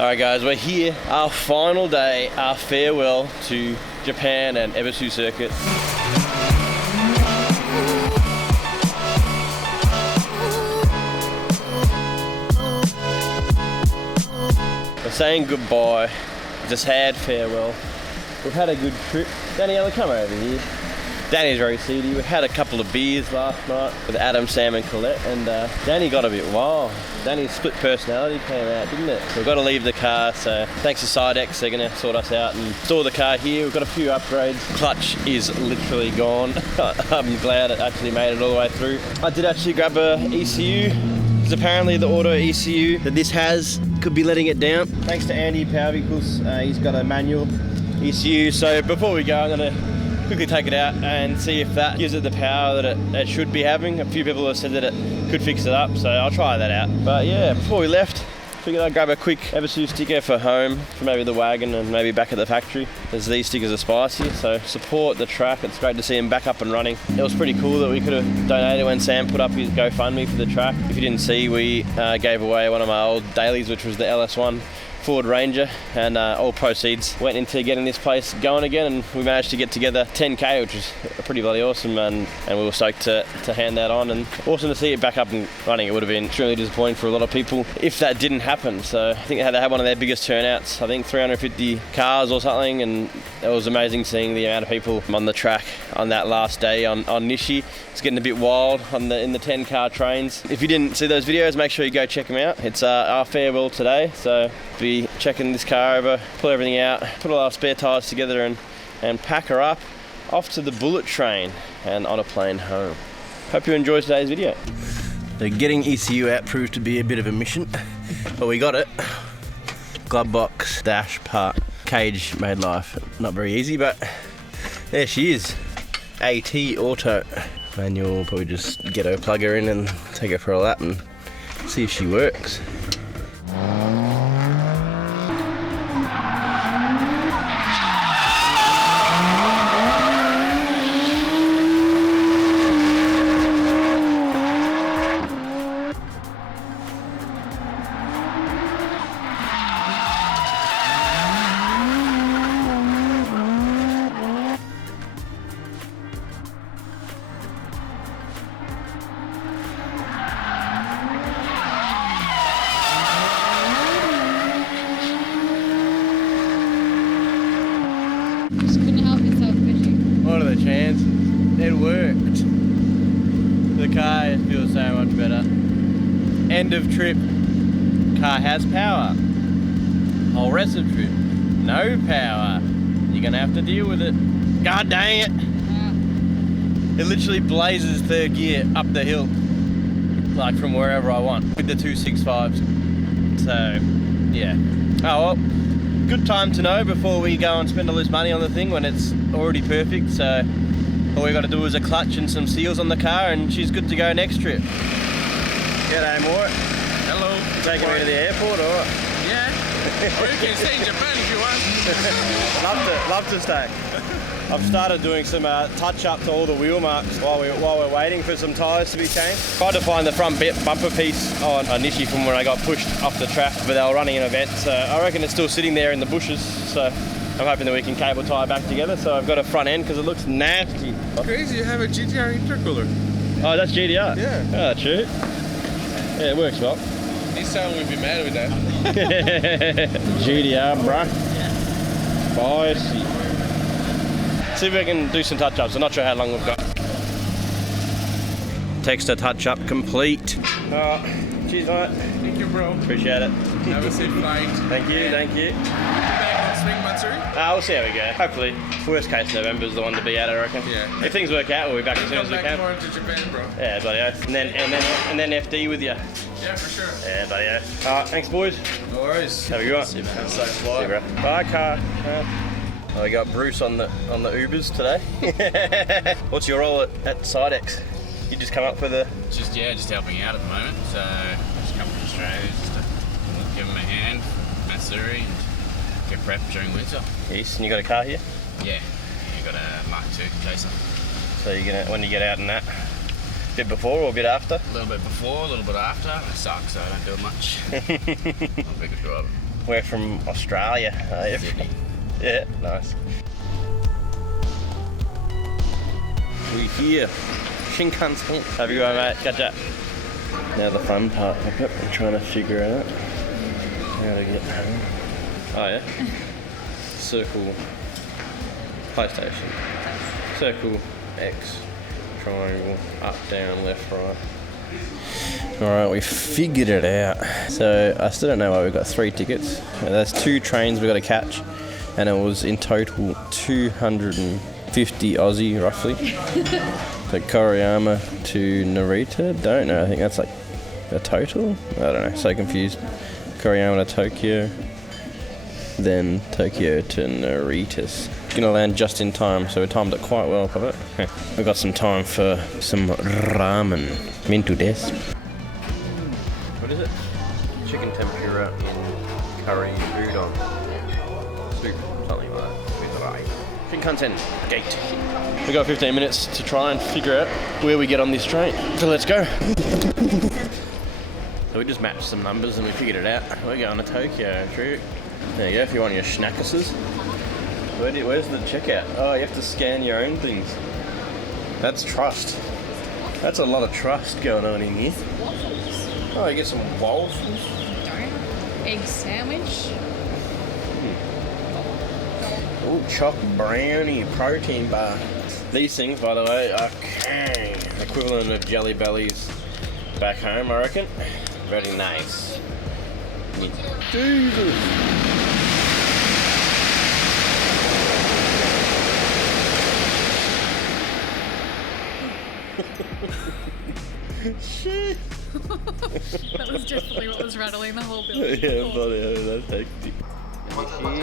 Alright guys, we're here, our final day, our farewell to Japan and Ebisu circuit. We're saying goodbye, it's a sad farewell. We've had a good trip. Daniela, come over here. Danny's very seedy. We had a couple of beers last night with Adam, Sam and Colette, and Danny got a bit wild. Danny's split personality came out, didn't it? So we've got to leave the car, so thanks to JZX, they're going to sort us out and store the car here. We've got a few upgrades. Clutch is literally gone. I'm glad it actually made it all the way through. I did actually grab a ECU, because apparently the auto ECU that this has could be letting it down. Thanks to Andy Power Vehicles, he's got a manual ECU, so before we go I'm going to quickly take it out and see if that gives it the power that it should be having. A few people have said that it could fix it up, so I'll try that out. But yeah, before we left, figured I'd grab a quick Ebisu sticker for home, for maybe the wagon and maybe back at the factory, as these stickers are spicy, so support the track. It's great to see him back up and running. It was pretty cool that we could have donated when Sam put up his GoFundMe for the track. If you didn't see, we gave away one of my old dailies, which was the LS1 Ford Ranger, and all proceeds went into getting this place going again, and we managed to get together 10k, which is pretty bloody awesome, and we were stoked to hand that on, and awesome to see it back up and running. It would have been extremely disappointing for a lot of people if that didn't happen. So I think they had one of their biggest turnouts, I think 350 cars or something, and it was amazing seeing the amount of people on the track on that last day on Nishi. It's getting a bit wild in the 10 car trains. If you didn't see those videos, make sure you go check them out. It's our farewell today, so be checking this car over, pull everything out, put all our spare tyres together and pack her up off to the bullet train and on a plane home. Hope you enjoyed today's video. So getting ECU out proved to be a bit of a mission, but we got it. Glove box, dash, part, cage made life not very easy, but there she is. AT Auto. Manual, probably just ghetto plug her in and take her for a lap and see if she works. Just couldn't help yourself, could you? What are the chances? It worked. The car feels so much better. End of trip, car has power. Whole rest of trip, no power. You're gonna have to deal with it. God dang it! It literally blazes third gear up the hill, like from wherever I want, with the 265s. So, yeah. Oh well. Good time to know before we go and spend all this money on the thing when it's already perfect. So all we got to do is a clutch and some seals on the car and she's good to go next trip. G'day, Mort. Hello. You taking me to the airport or what? Yeah. Or you can stay in Japan if you want. Love to stay. I've started doing some touch up to all the wheel marks while we're waiting for some tyres to be changed. Tried to find the front bumper piece on Nishi from when I got pushed off the track, but they were running an event, so I reckon it's still sitting there in the bushes. So I'm hoping that we can cable tie back together. So I've got a front end because it looks nasty. Crazy, you have a GTR intercooler. Oh, that's GTR? Yeah. Oh, that's true. Yeah, it works well. Nissan would be mad with that. GTR, bruh. Spicy. See if we can do some touch-ups. I'm not sure how long we've got. Texter touch-up complete. Cheers, mate. Thank you, bro. Appreciate it. Have a safe flight. Thank you, thank you. Back on swing, Matsuri? We'll see how we go. Hopefully, worst case November is the one to be at, I reckon. Yeah. If things work out, we'll be back as soon as we Come back can. more to Japan, bro. Yeah, bloody oath. And then FD with you. Yeah, for sure. Yeah, bloody oath. Thanks, boys. No worries. Have a good one. See you, man. See you, bro. Bye, car. We got Bruce on the Ubers today. What's your role at JZX? You just come up for the... Just helping out at the moment. So just come from Australia just to give them a hand, Matsuri, and get prep during winter. Yes, and you got a car here? Yeah, you got a Mark II Chaser. So you're gonna, when you get out in that, a bit before or a bit after? A little bit before, a little bit after. I suck, so I don't do it much. I'm a big driver. We're from Australia. Yeah, nice. We're here. Shinkansen. Have you going, mate? Catch up. Now the fun part of it. I'm trying to figure out how to get home. Oh yeah. Circle. PlayStation. Circle. X. Triangle. Up, down, left, right. Alright, we figured it out. So I still don't know why we've got 3 tickets. There's 2 trains we've got to catch, and it was in total 250 Aussie roughly. So Koriyama to Narita, don't know, I think that's like a total? I don't know, so confused. Koriyama to Tokyo, then Tokyo to Narita. Gonna land just in time, so we timed it quite well for it. We've got some time for some ramen. Mintu desu. What is it? Chicken tempura in curry udon. Soup, something like that. Shinkansen gate. We got 15 minutes to try and figure out where we get on this train. So let's go. So we just matched some numbers and we figured it out. We're going to Tokyo, true. There you go, if you want your snackuses. Where's the checkout? Oh, you have to scan your own things. That's trust. That's a lot of trust going on in here. Oh, you get some waffles. Egg sandwich. Oh, chocolate brownie protein bar. These things, by the way, are equivalent of Jelly Bellies back home, I reckon. Very nice. Jesus. Shit. That was definitely what was rattling the whole building. Yeah, bloody hell, that's hectic. That's me.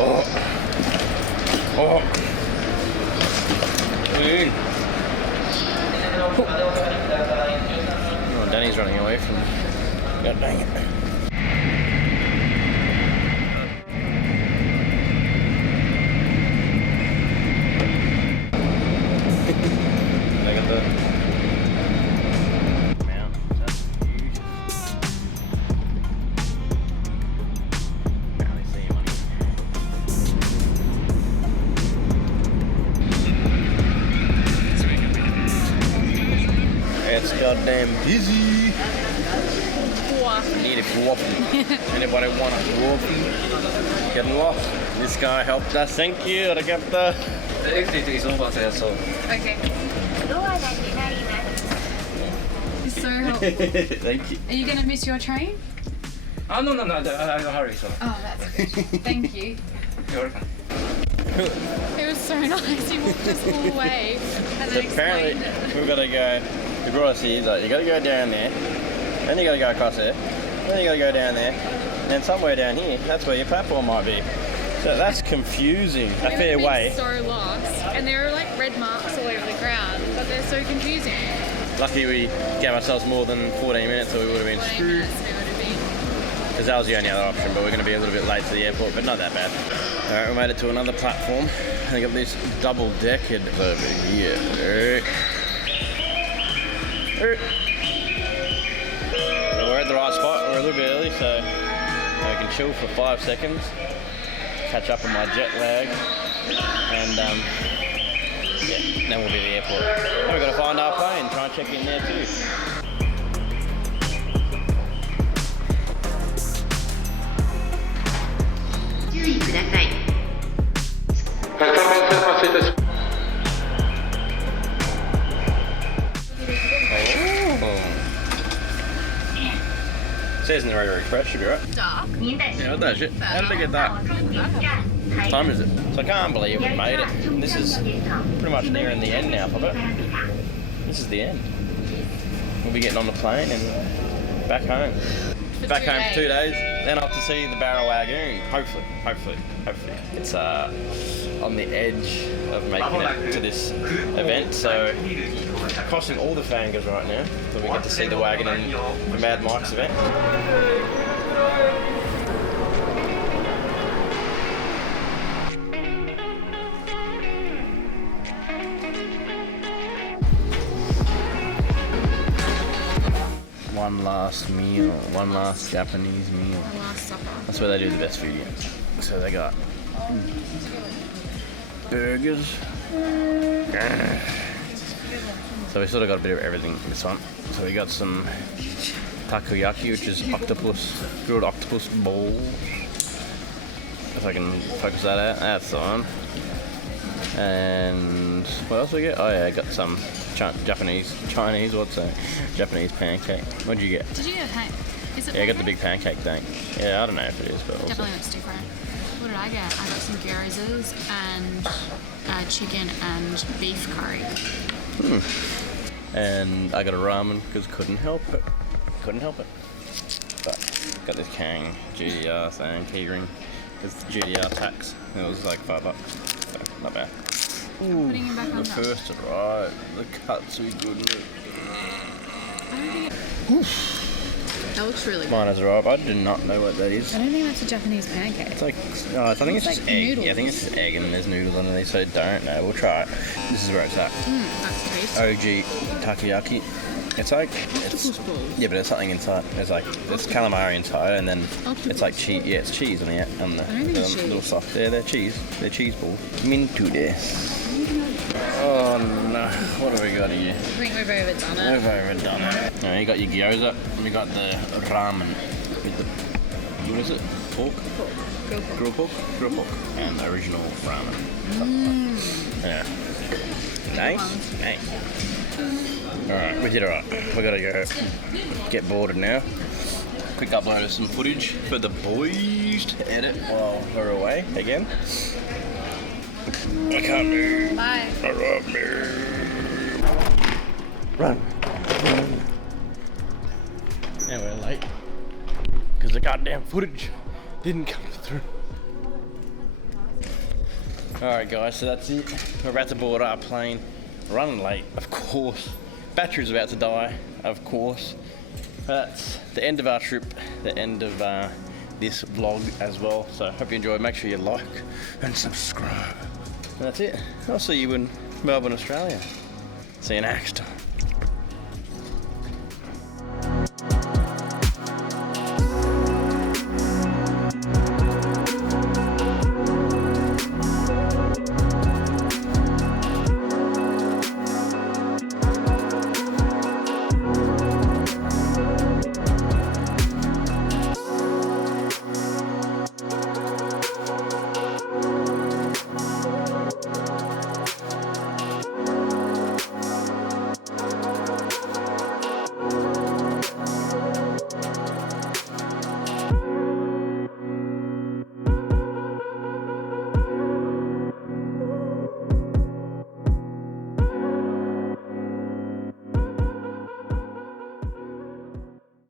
Oh. Oh, Danny's running away from me. God dang it. Look at that. That's huge. Now they see money. It's goddamn busy. Need a coffee. Anybody want a coffee? Getting lost. This guy helped us. Thank you. The captain. The exit is over there, so. Okay. So helpful. Thank you. Are you going to miss your train? Oh, no, I don't hurry, so. Oh, that's good. Thank you. You're welcome. It was so nice. He walked us all the way and So then apparently explained it. we've got to go. He brought us here. He's like, you got to go down there, then you got to go across there, then you got to go down there, and then somewhere down here. That's where your platform might be. So that's confusing. A fair We've been way. so lost, and there are like red marks all over the ground, but they're so confusing. Lucky we gave ourselves more than 14 minutes, or we would have been 20 screwed. minutes we would have been. Because that was the only other option, but we're going to be a little bit late to the airport, but not that bad. Alright, we made it to another platform. I got this double-decked over here. We're at the right spot. We're a little bit early, so I can chill for 5 seconds, catch up on my jet lag, and yeah, then we'll be at the airport. Then we've got to find our plane, try and check in there too. Says in the radar express, should be right. Dark. Yeah, what that shit? How did it get dark? What time is it? So I can't believe we made it. This is pretty much nearing the end now, Papa. This is the end. We'll be getting on the plane and back home. Back home for 2 days, then off to see the Barrow Lagoon. Hopefully. It's on the edge of making it to this event, so crossing all the fangers right now, so we get to see the wagon in the Mad Mike's event. One last meal, one last Japanese meal. The last supper. That's where they do the best food. So they got burgers. So we sort of got a bit of everything in this one. So we got some takoyaki, which is octopus, grilled octopus bowl. If I can focus that out, that's the one. And what else we get? Oh yeah, I got some Chinese, what's that? Japanese pancake. What'd you get? Did you get a pancake? Is it Yeah, I got the pancake? big pancake thing. Yeah, I don't know if it is, but also. Definitely looks different. What did I get? I got some gyozas and chicken and beef curry. And I got a ramen because couldn't help it. But got this Kang GDR thing, keyring. Because the GDR tax, it was like $5. So not bad. Putting him back on The that. first right, the cuts are good. I don't think that looks really good. Mine has arrived. I do not know what that is. I don't think that's a Japanese pancake. It's like, I think it's It's just like egg. noodles. Yeah, I think it's just egg and there's noodles underneath, so don't know. We'll try it. This is where it's at. That's tasty. OG takoyaki. It's like, Octopus balls. yeah, but there's something inside. There's like, there's calamari inside, and then it's like cheese. Yeah, it's cheese on the think it's little cheese. soft. Yeah, they're cheese. They're cheese balls. Mintu there. Oh no, what have we got here? I think we've overdone it. We've overdone it. No, you got your gyoza, and we got the ramen with the, what is it? Pork? Grilled pork. Grilled pork. And the original ramen. Yeah. Nice. Alright, we did alright. We gotta go get boarded now. Quick upload of some footage for the boys to edit while we're away again. I can't move. Bye. Alright, move. Run. And we're late. Because the goddamn footage didn't come through. Alright guys, so that's it. We're about to board our plane. Running late, of course. Battery's about to die, of course. That's the end of our trip, the end of this vlog as well. So hope you enjoyed. Make sure you like and subscribe. And that's it. I'll see you in Melbourne, Australia. See you next time.